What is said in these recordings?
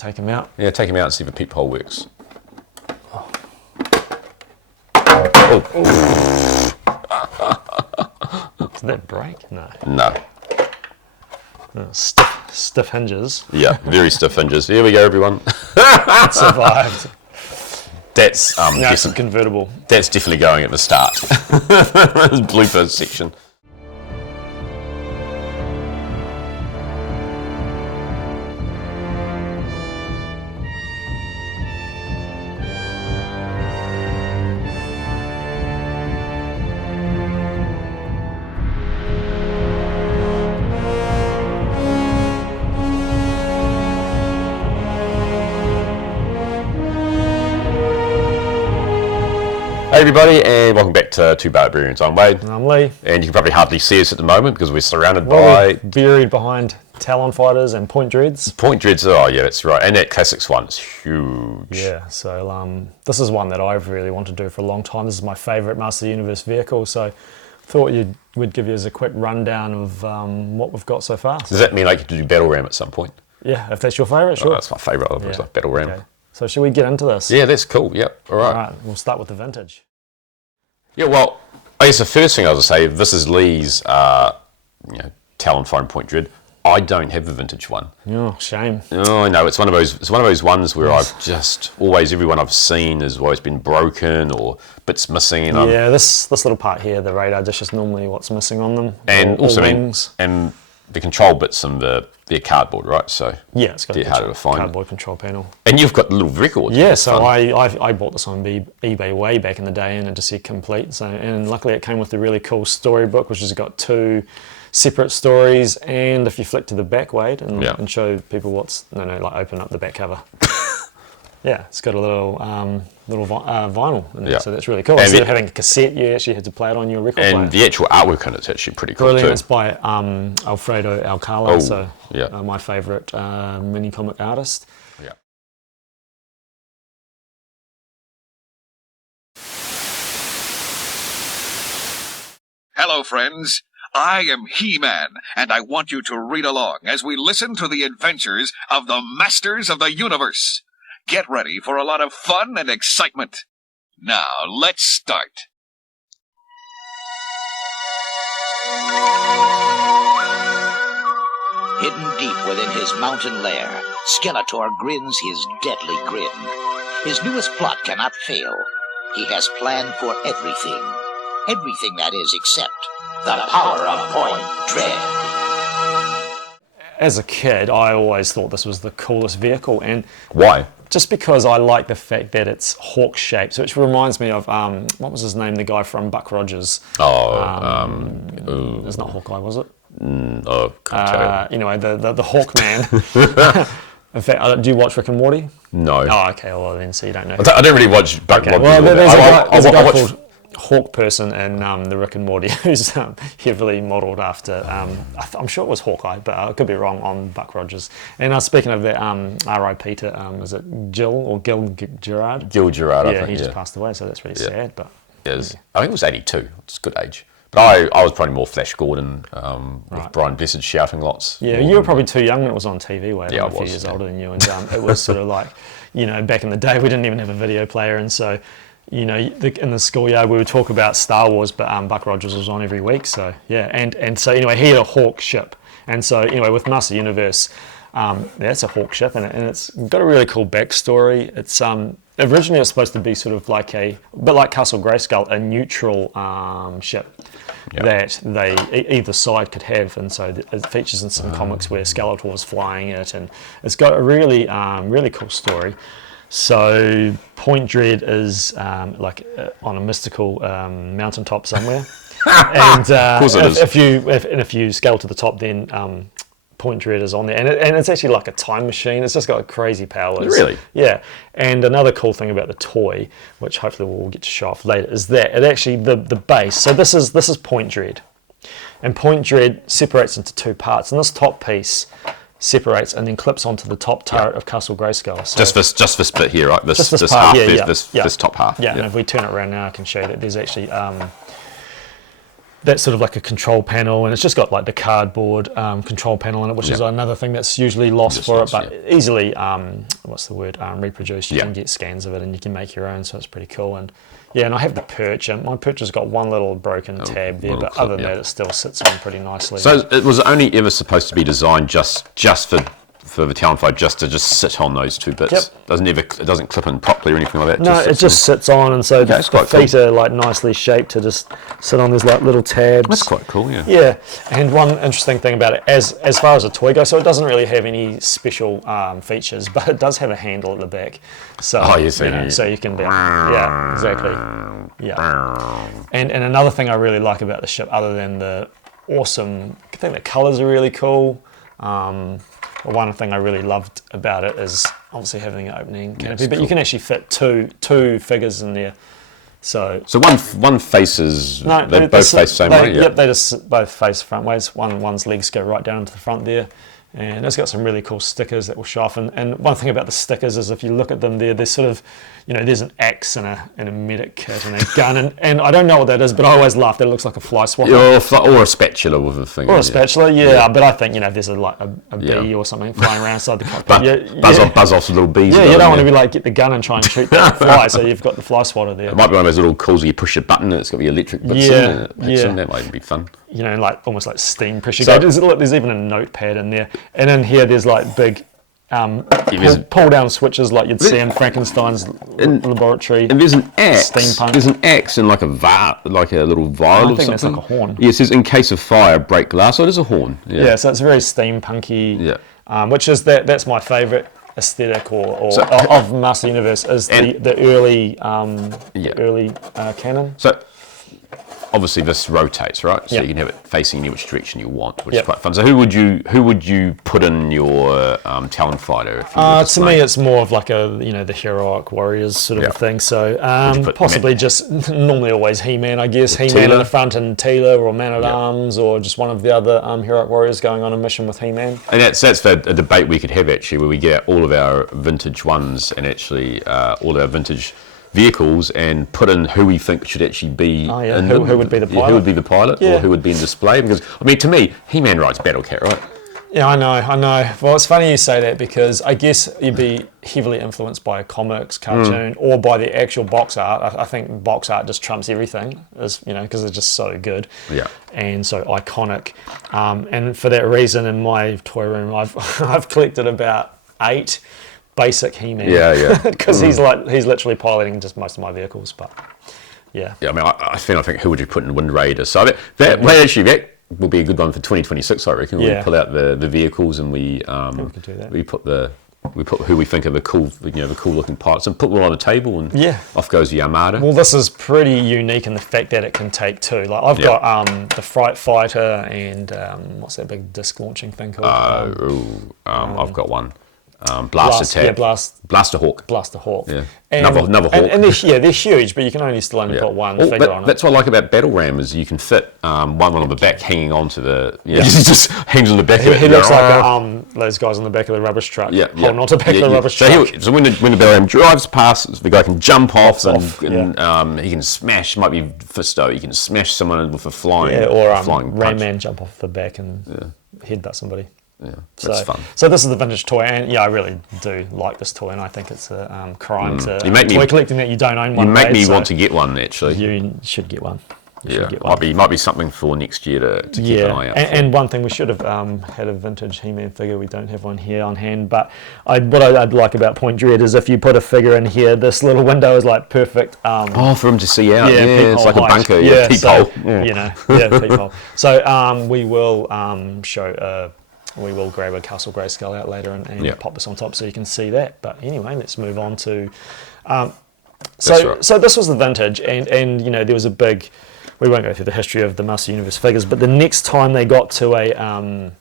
take him out. Yeah, take him out and see if a peephole works. Did that break? No. No. Stiff hinges. Yeah, very stiff hinges. Here we go, everyone. Survived. That's Now it's a convertible. That's definitely going at the start. Blooper section. Hey everybody, and welcome back to Two Barbarians. I'm Wade. And I'm Lee. And you can probably hardly see us at the moment because we're surrounded We're by... buried behind Talon fighters and point dreads. Point dreads, oh yeah, that's right. And that classics one is huge. Yeah, so this is one that I've really wanted to do for a long time. This is my favourite Master of the Universe vehicle, so thought we'd give you as a quick rundown of what we've got so far. Does that mean I get to do Battle Ram at some point? Yeah, if that's your favourite, sure. Oh, that's my favourite, I like Battle Ram. Okay. So should we get into this? Yeah, that's cool, yep, all right. All right, we'll start with the vintage. Yeah, well, I guess the first thing I was going to say, this is Lee's Talon foam point dread. I don't have the vintage one. Oh, shame. Oh, no, it's one of those ones where I've just always, everyone I've seen has always been broken or bits missing. And yeah, this little part here, the radar dish, is normally what's missing on them. And or also, wings. And the control bits and they're cardboard, right? So yeah, it's got a harder to find. Cardboard control panel. And you've got the little records. Yeah, so I bought this on eBay way back in the day, and it just said complete. So, and luckily it came with a really cool storybook, which has got 2 separate stories. And if you flick to the back, Wade, and show people like open up the back cover. Yeah, it's got a little vinyl in it, so that's really cool. And instead of having a cassette, you actually had to play it on your record player. And the actual artwork on it's actually pretty cool Brilliant. too. It's by Alfredo Alcala, my favourite mini comic artist. Yeah. Hello, friends. I am He-Man, and I want you to read along as we listen to the adventures of the Masters of the Universe. Get ready for a lot of fun and excitement. Now, let's start. Hidden deep within his mountain lair, Skeletor grins his deadly grin. His newest plot cannot fail. He has planned for everything. Everything, that is, except the power of Point Dread. As a kid, I always thought this was the coolest vehicle. And why? Just because I like the fact that it's hawk shaped, which reminds me of what was his name, the guy from Buck Rogers. It's not Hawkeye, was it? Can't tell. Anyway, the Hawk Man. In fact, do you watch Rick and Morty? No. Oh, okay. Well, then so you don't know. I don't really watch Buck Rogers. Well, there's a guy called Hawk person in the Rick and Morty who's heavily modelled after, I'm sure it was Hawkeye, but I could be wrong on Buck Rogers. And speaking of that, R.I.P. to, is it Gil Gerard? Gil Gerard, I yeah, think, he just passed away, so that's really sad. But I think it was 82. It's a good age. But I was probably more Flash Gordon, with Brian Blessed shouting lots. Yeah, you were probably too young when it was on TV, Wade. Yeah, I'm a few years older than you. And it was sort of like, back in the day, we didn't even have a video player. And so, in the schoolyard, we would talk about Star Wars, but Buck Rogers was on every week. So, yeah. And so, anyway, he had a Hawk ship. And so, anyway, with Master Universe, that's a Hawk ship. And it's got a really cool backstory. It's originally it was supposed to be sort of like a bit like Castle Grayskull, a neutral ship that they either side could have, and so it features in some comics where Skeletor was flying it, and it's got a really really cool story. So Point Dread is like on a mystical mountaintop somewhere, and if you scale to the top, then Point Dread is on there, and it's actually like a time machine. It's just got crazy powers. Really? Yeah. And another cool thing about the toy, which hopefully we'll get to show off later, is that it actually the base. So this is Point Dread, and Point Dread separates into 2 parts, and this top piece separates and then clips onto the top turret of Castle Grayskull. So just this bit here, right? This part, half, this top half. Yeah. And if we turn it around now, I can show you that there's actually that's sort of like a control panel, and it's just got like the cardboard control panel in it, which is another thing that's usually lost for it, but easily, reproduced. You can get scans of it and you can make your own, so it's pretty cool. And and I have the perch, and my perch has got one little broken tab there, but other than that, it still sits on pretty nicely. So it was only ever supposed to be designed just for the Talon Fighter, just to sit on those two bits. It doesn't clip in properly or anything like that. No, it just sits on, and so the feet are like nicely shaped to just sit on. There's like little tabs. That's quite cool, yeah. Yeah, and one interesting thing about it, as far as a toy goes, so it doesn't really have any special features, but it does have a handle at the back. So so you can be exactly. And another thing I really like about the ship, other than the awesome, I think the colours are really cool. One thing I really loved about it is obviously having an opening canopy, but you can actually fit two figures in there. So one faces. No, they both face the same way. Yep, they just both face front ways. One's legs go right down into the front there, and it's got some really cool stickers that will show off. And one thing about the stickers is if you look at them, they're sort of, there's an axe and a medic kit and a gun, and I don't know what that is, but I always laugh that it looks like a fly swatter. Or a spatula with a thing. Or a spatula, but I think, if there's a bee or something flying around inside the cockpit. Buzz off little bees. Yeah, you don't want to be get the gun and try and shoot that fly, so you've got the fly swatter there. It might be one of those little calls where you push a button and it's got the electric bits in it. That might be fun. Almost like steam pressure gauges. There's even a notepad in there. And in here there's like big pull down switches like you'd see in Frankenstein's laboratory. And there's an axe. Steampunk. There's an axe and like a little vial or something. I think that's like a horn. Yeah, it says in case of fire, break glass. So it is a horn. Yeah, so it's very steampunky. Yeah. Which is that's my favourite aesthetic of Master Universe is the early canon. So obviously this rotates, right? So you can have it facing you which direction you want, which is quite fun. So who would you put in your Talon Fighter? If you me, it's more of like the heroic warriors sort of a thing. So possibly just normally always He-Man, I guess. He-Man in the front and Tila or Man-at-Arms or just one of the other heroic warriors going on a mission with He-Man. And that's a debate we could have actually, where we get all of our vintage ones and actually all our vintage vehicles and put in who we think should actually be who would be the pilot. Who would be the pilot or who would be in display, because to me He-Man rides Battle Cat, right? Yeah, I know. Well, it's funny you say that because I guess you'd be heavily influenced by a comics cartoon or by the actual box art. I think box art just trumps everything, because it's just so good and so iconic. And for that reason, in my toy room, I've collected about 8 basic He-Man. Because he's literally piloting just most of my vehicles, but I think who would you put in Wind Raider? So that will be a good one for 2026, I reckon. We pull out the vehicles and we can do that. We put who we think are the cool looking pilots and put them on a table and off goes the Armada. Well, this is pretty unique in the fact that it can take 2. Like I've got the Fright Fighter and what's that big disc launching thing called? I've got one. Blaster Hawk. Yeah. Another Hawk. And they're huge, but you can only put one figure on it. That's what I like about Battle Ram is you can fit one on the back hanging onto the just hangs on the back of it. He looks like those guys on the back of the rubbish truck holding onto the back of the rubbish truck. So when the Battle Ram drives past, the guy can jump off and he can smash. Might be Fisto. He can smash someone with a flying Ram Man jump off the back and headbutt somebody. Yeah, that's fun. So this is the vintage toy, and I really do like this toy, and I think it's a crime to toy collecting that you don't own one. You make me want to get one, actually. You should get one. Might be something for next year to keep an eye out for. And one thing, we should have had a vintage He-Man figure. We don't have one here on hand, but what I'd like about Point Dread is if you put a figure in here, this little window is like perfect. For him to see out. Yeah, it's like a bunker. Peephole. Peephole. So we will show. We will grab a Castle Grayskull out later and pop this on top so you can see that. But anyway, let's move on to. So this was the vintage, and there was a big. We won't go through the history of the Master Universe figures, but the next time they got to a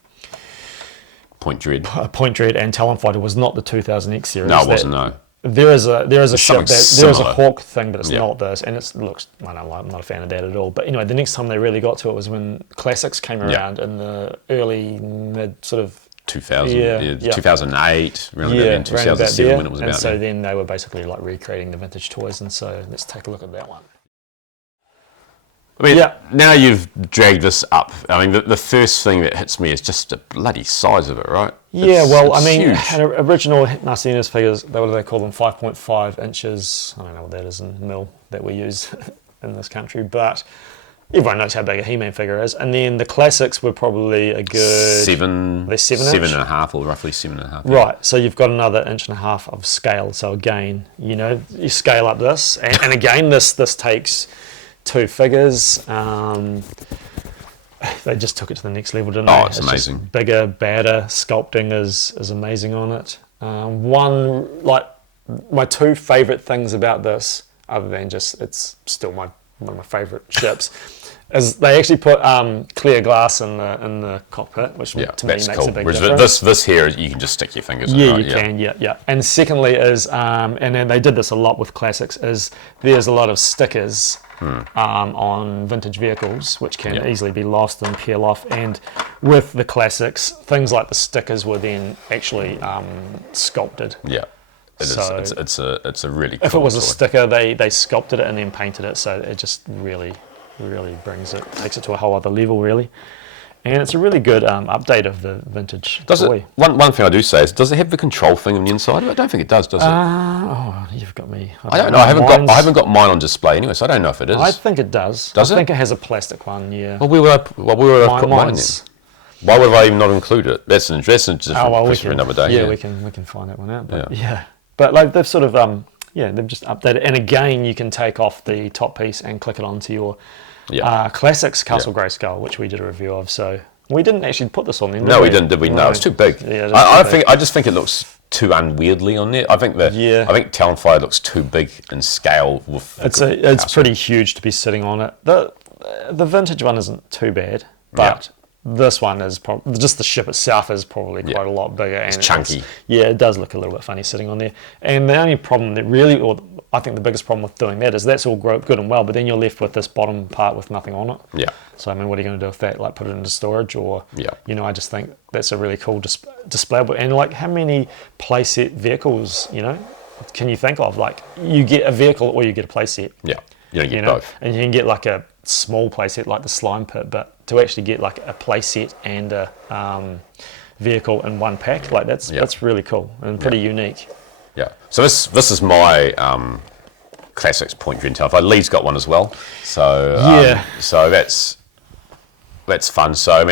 Point Dread and Talon Fighter was not the 2000X series. No, it wasn't. No. There is a ship there is a Hawk thing, but it's not this, and it looks. I'm not a fan of that at all. But anyway, the next time they really got to it was when Classics came around in the mid sort of 2000, 2008, around about 2007 when it was about. And so then they were basically like recreating the vintage toys, and so let's take a look at that one. I mean, now you've dragged this up. I mean, the first thing that hits me is just the bloody size of it, right? I mean, huge. original Master Universe figures, they call them 5.5 inches. I don't know what that is in mil that we use in this country, but everyone knows how big a He-Man figure is. And then the classics were probably a good... Seven and a half, or roughly 7.5. Right, so you've got another 1.5 inches of scale. So again, you scale up this, and again, this takes 2 figures. They just took it to the next level, didn't they? Oh, it's amazing. Bigger, badder. Sculpting is amazing on it. My 2 favourite things about this, other than just it's still one of my favourite ships, is they actually put clear glass in the cockpit, which to me makes a big difference. This here, you can just stick your fingers in. Yeah, you can. Yeah. And secondly is, and then they did this a lot with classics, is there's a lot of stickers on vintage vehicles, which can easily be lost and peel off. And with the classics, things like the stickers were then actually sculpted. Yeah. It's a really cool If it was a toy. sticker, they sculpted it and then painted it, so it just really takes it to a whole other level, really. And it's a really good update of the vintage toy. One thing I do say is, does it have the control thing on the inside of it? I don't think it does it? You've got me. I don't know. I haven't got mine on display anyway, so I don't know if it is. I think it does. Does it? I think it has a plastic one. Yeah. Well, we would have put mine in. Why would I even not include it? That's an different question for another day. Yeah, we can find that one out. But but like they've sort of they've just updated. And again, you can take off the top piece and click it onto your classics Castle Grayskull, which we did a review of. So we didn't actually put this on there. No, we didn't, did we? No, it's too big. Yeah, I just think it looks too unwieldy on there. I think Talon Fire looks too big in scale. It's pretty huge to be sitting on it. The vintage one isn't too bad, but this one is just the ship itself is probably quite a lot bigger. And it's chunky. It does look a little bit funny sitting on there. And the only problem that really, or I think the biggest problem with doing that is that's all good and well, but then you're left with this bottom part with nothing on it. Yeah. So I mean, what are you going to do with that? Like put it into storage, or I just think that's a really cool displayable. And like, how many playset vehicles can you think of? Like, you get a vehicle or you get a playset. Yeah. You get both. And you can get like a small playset like the Slime Pit, but to actually get like a playset and a vehicle in one pack, like that's really cool and pretty unique. Yeah. So this is my classics point of view. Lee's got one as well. So so that's fun. So I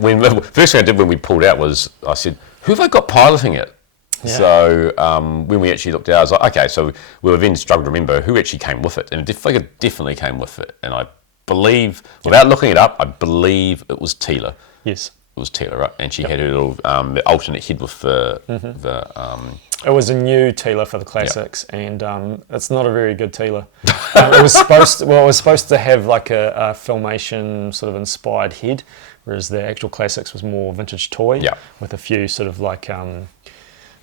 mean, the first thing I did when we pulled out was I said, "Who have I got piloting it?" Yeah. So when we actually looked at it, I was like, okay, so we were then struggling to remember who actually came with it. And the figure definitely came with it. And I believe, without looking it up, I believe it was Tila. Yes. It was Tila, right? And she had her little the alternate head with the It was a new Tila for the classics, and it's not a very good Tila. It was supposed to have like a Filmation sort of inspired head, whereas the actual classics was more vintage toy with a few sort of like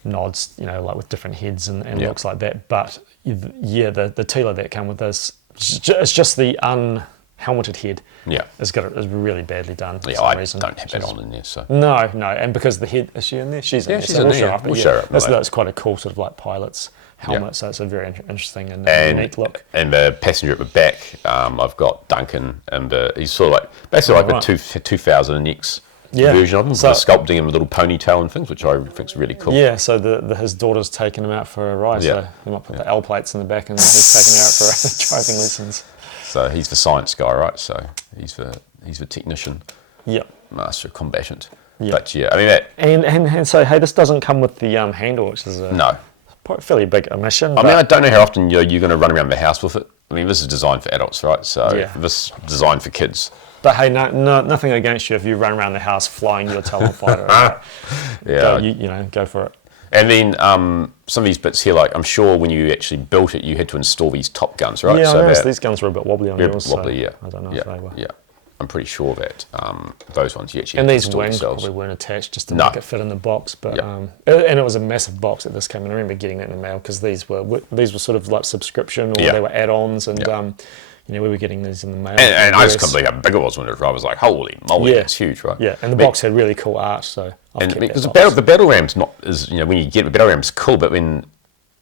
nods, like with different heads and looks like that. But the Tila that came with this, it's just the unhelmeted head. Yeah, is really badly done. For some reason. Don't have that on in there. So no, and because the head, is she in there? She's in there. She's in there. We'll show her. That's quite a cool sort of like pilot's helmet. So it's a very interesting and unique look. And the passenger at the back, I've got Duncan, and he's sort of like basically like a 2000X. Version of him, so, sculpting him with little ponytail and things, which I think is really cool. Yeah, so his daughter's taking him out for a ride, so he might put the L plates in the back and he's taking her out for driving lessons. So he's the science guy, right? So he's the technician. Yep. Master combatant. Yep. But I mean that. And so hey, this doesn't come with the handle, which is a fairly big omission. I mean, I don't know how often you're going to run around the house with it. I mean, this is designed for adults, right? So this is designed for kids. But hey, nothing against you if you run around the house flying your Talon fighter. Right? Go for it. And then some of these bits here, like I'm sure when you actually built it, you had to install these top guns, right? Yeah, I noticed these guns were a bit wobbly on yours. Wobbly, so I don't know if they were. Yeah, I'm pretty sure that those ones you actually and these install wings yourselves. Probably weren't attached just to make it fit in the box. But and it was a massive box that this came in. I remember getting that in the mail because these were sort of like subscription or they were add-ons and. We were getting these in the mail. And I just couldn't believe how big it was when it arrived. I was like, holy moly, it's huge, right? Yeah, and the box had really cool art, so because the battle ram's not when you get the battle ram's cool, but in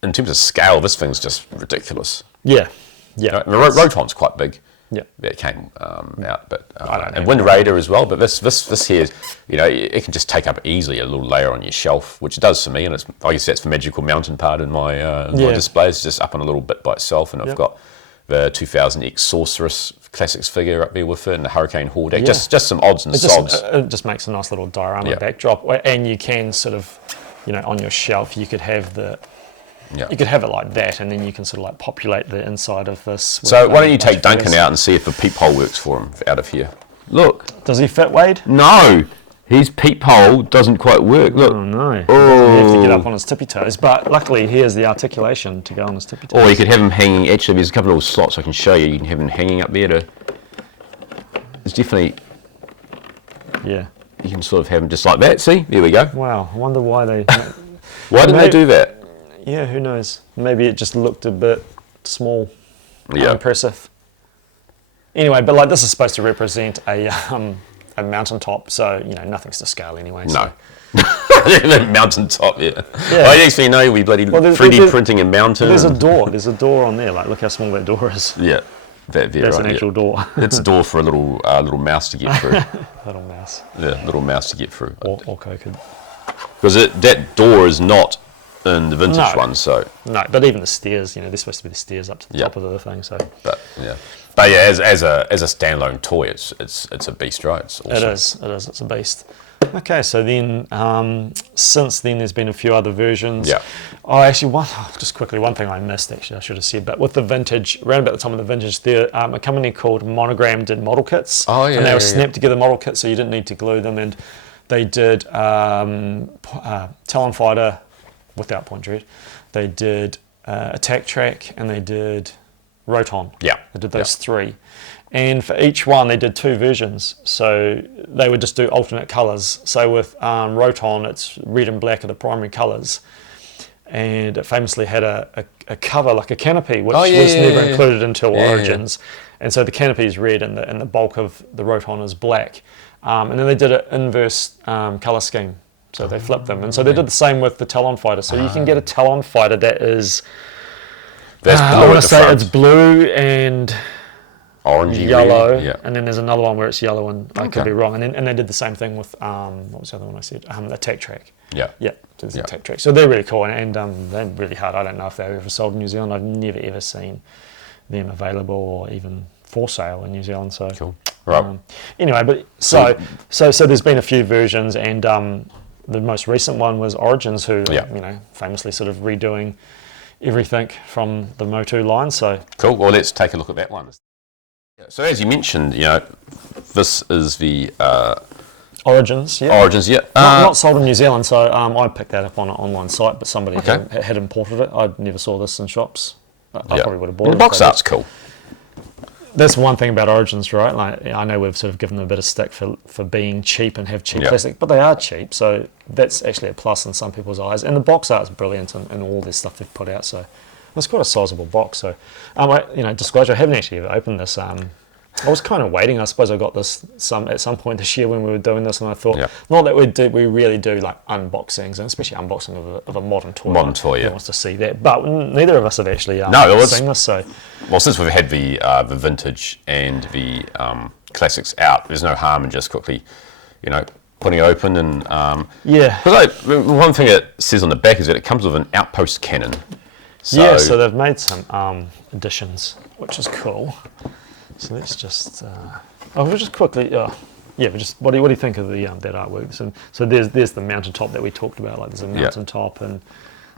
terms of scale, this thing's just ridiculous. Yeah. The Roton's quite big. that came out, but don't and Wind Raider as well. But this here is, it can just take up easily a little layer on your shelf, which it does for me, and I guess that's the magical mountain part in my my display. It's just up on a little bit by itself, and I've got the 2000X Sorceress Classics figure up there with it, and the Hurricane Horde. Just some odds and sods. It just makes a nice little diorama backdrop, and you can sort of, on your shelf, you could have you could have it like that, and then you can sort of like populate the inside of this. So why don't you take Duncan out and see if the peephole works for him out of here? Look. Does he fit, Wade? No. His peephole doesn't quite work. Look. Oh no. Oh. He has to get up on his tippy toes, but luckily he has the articulation to go on his tippy toes. Or you could have him hanging. Actually, there's a couple of little slots I can show you. You can have him hanging up there. It's definitely. Yeah. You can sort of have him just like that. See, there we go. Wow. I wonder why they. Why didn't they do that? Yeah, who knows? Maybe it just looked a bit small, unimpressive. Anyway, but like this is supposed to represent a mountaintop, so nothing's to scale anyway. No. So. Mountaintop, yeah. I actually know we bloody 3D printing a mountain. There's a door. There's a door on there. Like, look how small that door is. Yeah, that's an actual door. It's a door for a little mouse to get through. Little mouse. Yeah, little mouse to get through. Or cocoa. Because that door is not in the vintage one, so no. But even the stairs, they're supposed to be the stairs up to the top of the thing. So, but yeah, as a standalone toy, it's a beast, right? It's awesome. It is. It's a beast. Okay, so then since then there's been a few other versions. Yeah. Oh, actually, just quickly, one thing I missed. Actually, I should have said, but with the vintage, around about the time of the vintage, there a company called Monogram did model kits. Oh yeah. And they were snap together model kits, so you didn't need to glue them, and they did Talon Fighter without Point Dread. They did Attack Track, and they did Roton. Yeah. They did those three. And for each one, they did two versions. So they would just do alternate colours. So with Roton, it's red and black are the primary colours. And it famously had a cover, like a canopy, which was never included until Origins. And so the canopy is red, and the bulk of the Roton is black. And then they did an inverse colour scheme. So they flipped them. And so they did the same with the Talon Fighter. So you can get a Talon Fighter that is... I want to say it's blue and... orangey, yellow, red, and then there's another one where it's yellow, and I could be wrong. And they did the same thing with what was the other one I said? Attack Track. Yeah. So there's Attack Track. So they're really cool, and they're really hard. I don't know if they were ever sold in New Zealand. I've never ever seen them available or even for sale in New Zealand. So cool. Right. Anyway, but so there's been a few versions, and the most recent one was Origins, who famously sort of redoing everything from the Motu line. So cool. Well, let's take a look at that one. So as you mentioned, this is the Origins. Yeah. Origins, yeah. Not sold in New Zealand, so I picked that up on an online site, but somebody had imported it. I never saw this in shops. I probably would have bought it. The box art's cool. That's one thing about Origins, right? Like, I know we've sort of given them a bit of stick for being cheap and have cheap plastic, but they are cheap, so that's actually a plus in some people's eyes. And the box art's brilliant in all this stuff they've put out, so it's quite a sizable box. So, disclosure, I haven't actually ever opened this. I was kind of waiting. I suppose I got this at some point this year when we were doing this, and I thought, not that we really do like unboxings, and especially unboxing of a modern toy. Modern toy, Who wants to see that? But neither of us have actually seen this. So, well, since we've had the vintage and the classics out, there's no harm in just quickly, putting it open and Because one thing it says on the back is that it comes with an outpost cannon. So they've made some additions, which is cool. So let's just, we'll just quickly, what do you think of the that artwork? So there's the mountaintop that we talked about. Like there's a mountaintop and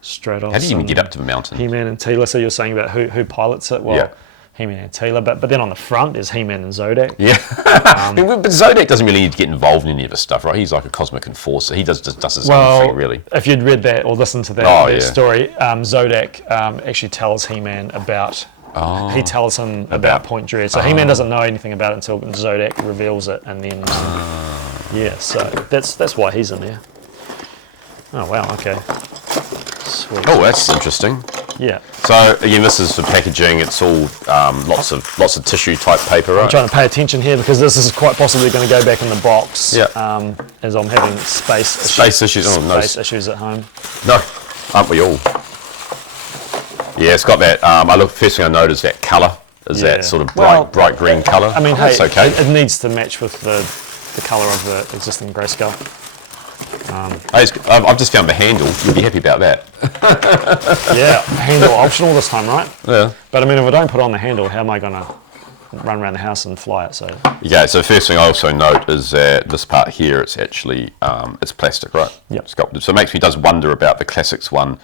Stratos. How do you even get up to the mountain? He-Man and Teela. So you're saying about who pilots it? Well, He-Man and Teela. But then on the front there's He-Man and Zodak. Yeah. But Zodak doesn't really need to get involved in any of this stuff, right? He's like a cosmic enforcer. He just does his own thing, really. If you'd read that or listened to that story, Zodak actually tells He-Man about. He tells him about Point Dread. So He-Man doesn't know anything about it until Zodak reveals it, and then so that's why he's in there. Oh wow, okay. Sweet. Oh, that's interesting. Yeah. So again, this is for packaging. It's all lots of tissue type paper, right? I'm trying to pay attention here because this is quite possibly going to go back in the box. Yeah. As I'm having space issues at home. No, aren't we all? Yeah, it's got that. First thing I noticed that colour is that sort of bright green colour. I mean, that's okay. It needs to match with the colour of the existing grayscale. I've just found the handle. You'll be happy about that. Yeah, handle optional this time, right? Yeah. But I mean, if I don't put on the handle, how am I going to run around the house and fly it? So yeah. So the first thing I also note is that this part here, it's actually it's plastic, right? Yep. Sculpted. So it makes me wonder about the Classics one,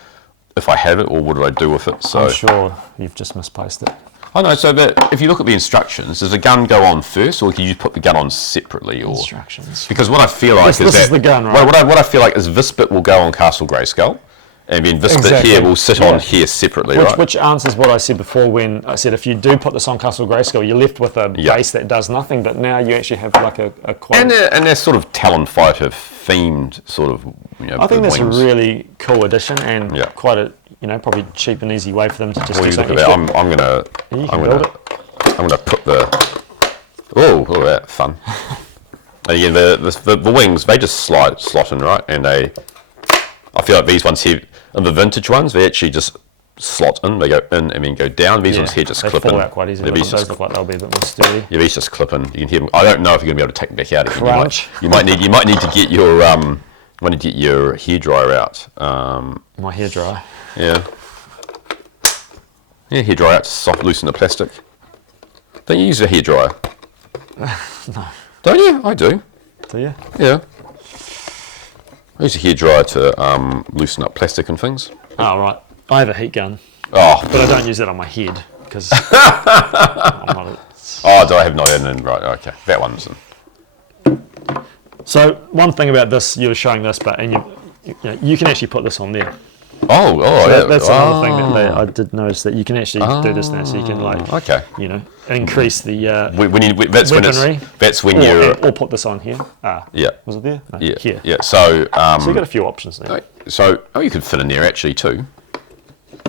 if I have it or what do I do with it. So I'm sure you've just misplaced it. Oh no, so that if you look at the instructions, does the gun go on first, or can you put the gun on separately? Or Instructions. Because what I feel like This is the gun, right? What I feel like is this bit will go on Castle Grayskull, and then this bit here will sit on here separately, right? Which answers what I said before when I said if you do put this on Castle Grayskull, you're left with a base that does nothing, but now you actually have like a quite... And they're sort of Talon fighter themed sort of, I think that's wings. a really cool addition and quite a, probably cheap and easy way for them to just do something extra. I'm gonna put the look at that fun. And again, the wings, they just slot in, right? And I feel like these ones here, and the vintage ones, they actually just slot in. They go in and then go down. These ones here just clip in. They fall out quite easily. Those look like they'll be a bit more sturdy. Yeah, these just clip in. You can hear them. I don't know if you're gonna be able to take them back out. Crunch. You might need to get your hairdryer out. My hairdryer. Yeah. Yeah, hairdryer to loosen the plastic. Don't you use a hairdryer? No. Don't you? I do. Do you? Yeah. I use a hairdryer to loosen up plastic and things. Oh, right. I have a heat gun. Oh. But I don't use that on my head because I'm not Oh, do I have not in? Right, okay. That one's in. So one thing about this, you were showing this, but you can actually put this on there. Oh, So yeah. that's another thing that I did notice, that you can actually do this now, so you can increase the weaponry. That's when you're or put this on here. Yeah. Was it there? No, Yeah. Here. Yeah. So So you've got a few options there. So you could fit in there actually too.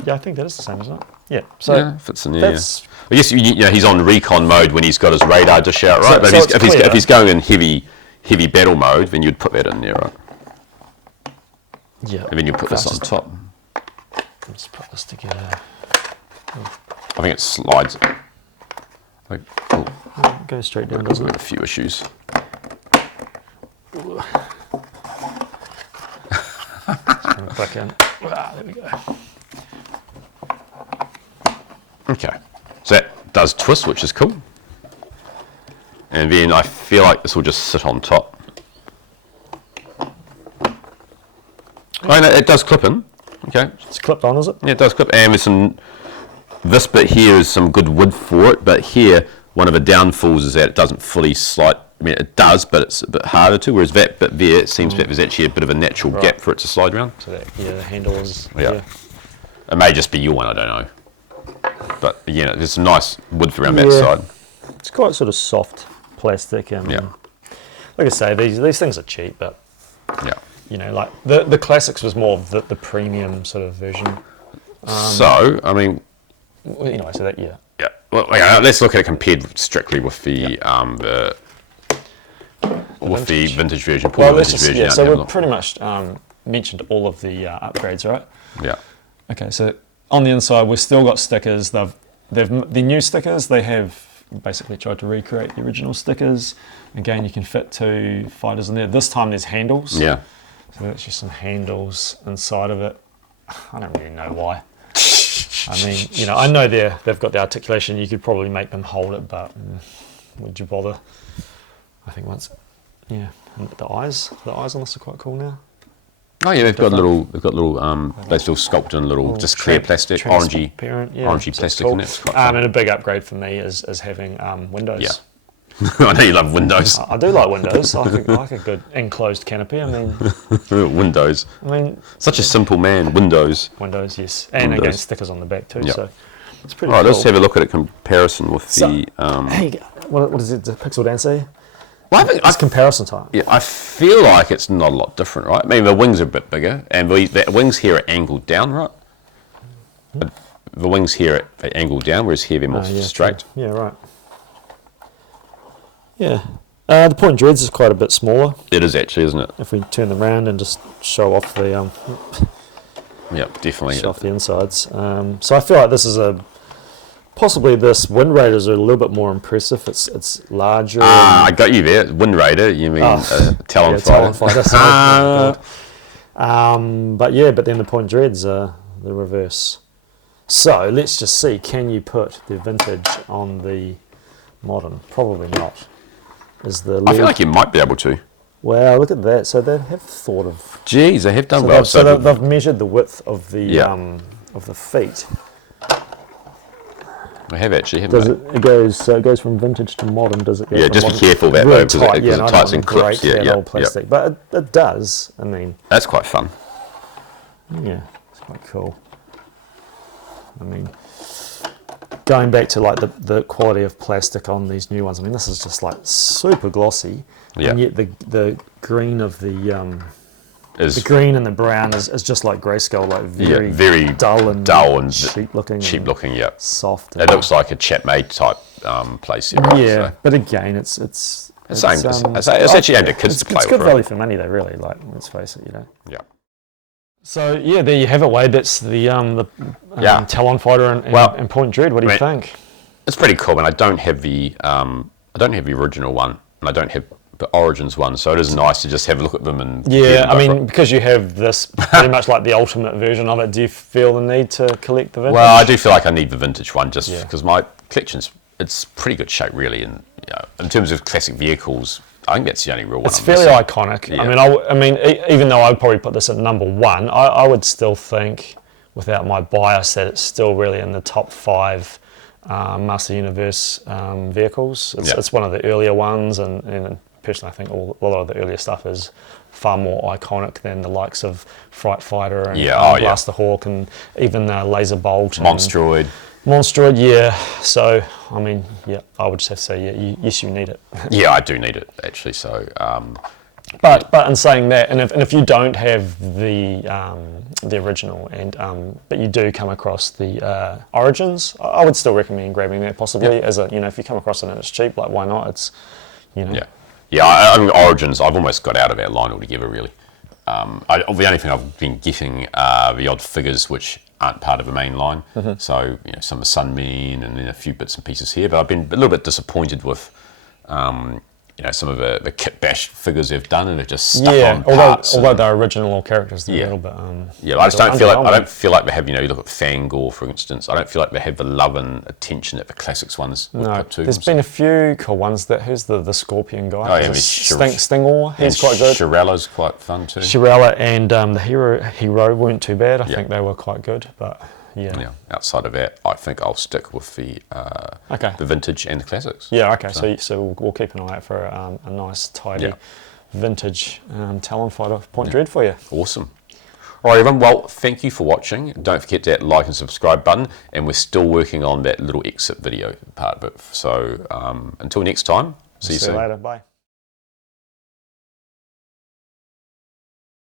Yeah, I think that is the same, isn't it? Yeah. So yeah, fits in there. I guess he's on recon mode when he's got his radar dish out, right? So if he's going in heavy battle mode, then you'd put that in there, right? Yeah. And then you put this on top. Let's put this together. I think it slides. Go straight down, doesn't We've it? got a few issues. Click in. There we go. Okay. So that does twist, which is cool. And then I feel like this will just sit on top. Oh no, it does clip in. Okay. It's clipped on, is it? Yeah, it does clip. And this bit here is some good wood for it, but here, one of the downfalls is that it doesn't fully slide. I mean, it does, but it's a bit harder to, whereas that bit there, it seems that there's actually a bit of a natural gap for it to slide around. So the handle is... Yeah. It may just be your one, I don't know. But, there's some nice wood around that side. It's quite sort of soft plastic, and like I say, these things are cheap, but like the Classics was more of the premium sort of version. So, I mean, I said that, yeah. Yeah. Well, let's look at it compared strictly with the vintage version. Well, let's just, so we've pretty much mentioned all of the upgrades, right? Yeah. Okay, so on the inside, we've still got stickers. The new stickers, they have basically tried to recreate the original stickers. Again, you can fit 2 fighters in there. This time there's handles. Yeah. So there's just some handles inside of it. I don't really know why. I mean, I know they've got the articulation. You could probably make them hold it, but would you bother? I think once, and the eyes on this are quite cool now. Oh yeah, they've got little, they still sculpted in little just clear plastic, orangey plastic cool. in it. And a big upgrade for me is having windows. Yeah. I know you love windows. I do like windows. I like a good enclosed canopy. I mean, windows. I mean, such a simple man. Windows. Windows, yes, and again stickers on the back too. Yep. So it's pretty. All right, cool. Let's have a look at a comparison with the. Hey, what is it? The Pixel Dan say? Well, I think it's comparison time. Yeah, I feel like it's not a lot different, right? I mean, the wings are a bit bigger, and the wings here are angled down, right? But the wings here are angled down, whereas here they're more straight. True. Yeah, right. Yeah. The point and dreads is quite a bit smaller. It is actually, isn't it? If we turn them around and just show off the yeah, definitely. Show off the insides. So I feel like this is a Possibly this Wind Raiders are a little bit more impressive. It's larger. I got you there. Wind Raider, you mean Talon Fighter? Talon Fighter. Sorry. But then the Point Dreads are the reverse. So let's just see. Can you put the vintage on the modern? Probably not. I feel like you might be able to. Well, look at that. So they have thought of. Geez, they have done well. So they've measured the width of the feet. I have actually, haven't I? It goes from vintage to modern. Does it go? Yeah, from just modern? be careful that Really though, because it tightens and clips. Old plastic, but it does. I mean, that's quite fun. Yeah, it's quite cool. I mean, going back to like the quality of plastic on these new ones. I mean, this is just like super glossy, and yet the green of the green and the brown is just like grayscale, like very dull and cheap looking. Cheap looking, yeah. Soft. It looks like a Chapmade type place here. Right? Yeah, so. but again, it's actually aimed at kids to play with. It's good value for money, though. Really, like let's face it, Yeah. So yeah, there you have it, Wade. That's the Talon Fighter and Point Dread. What do you think? It's pretty cool, and I don't have the original one, and I don't have the Origins one, so it is nice to just have a look at them and because you have this pretty much like the ultimate version of it. Do you feel the need to collect the vintage? Well, I do feel like I need the vintage one just because my collection's pretty good shape, really, and in terms of classic vehicles. I think that's the only real one. It's fairly iconic. Yeah. I mean, even though I'd probably put this at number one, I would still think, without my bias, that it's still really in the top 5 Master Universe vehicles. It's one of the earlier ones, and personally, I think a lot of the earlier stuff is far more iconic than the likes of Fright Fighter and Blaster Hawk and even Laser Bolt. Monstroid, yeah. So, I mean, I would just have to say, yes, you need it. Yeah, I do need it, actually, so... But in saying that, and if you don't have the original, but you do come across the Origins, I would still recommend grabbing that possibly as a, if you come across it and it's cheap, like why not? It's, I mean, Origins, I've almost got out of that line altogether, really. The only thing I've been getting are the odd figures which aren't part of the main line. So, some of the Sunbeam and then a few bits and pieces here. But I've been a little bit disappointed with, some of the Kit Bash figures they've done, and they've just stuck on parts. Although they're original characters, they're a little bit. I just don't feel like they have. You look at Fangor, for instance. I don't feel like they have the love and attention that the classics ones would put to. There's been a few cool ones. Who's the Scorpion guy? Oh yeah, Stingor. He's quite good. Shirella's quite fun too. Shirella and the Hero weren't too bad. I think they were quite good, but. Yeah. Outside of that, I think I'll stick with the vintage and the classics. Yeah. Okay. So we'll keep an eye out for a nice, tidy, vintage Talon Fighter Point Dread for you. Awesome. All right, everyone. Well, thank you for watching. Don't forget that like and subscribe button. And we're still working on that little exit video part of it. So until next time, see you soon. Later. Bye.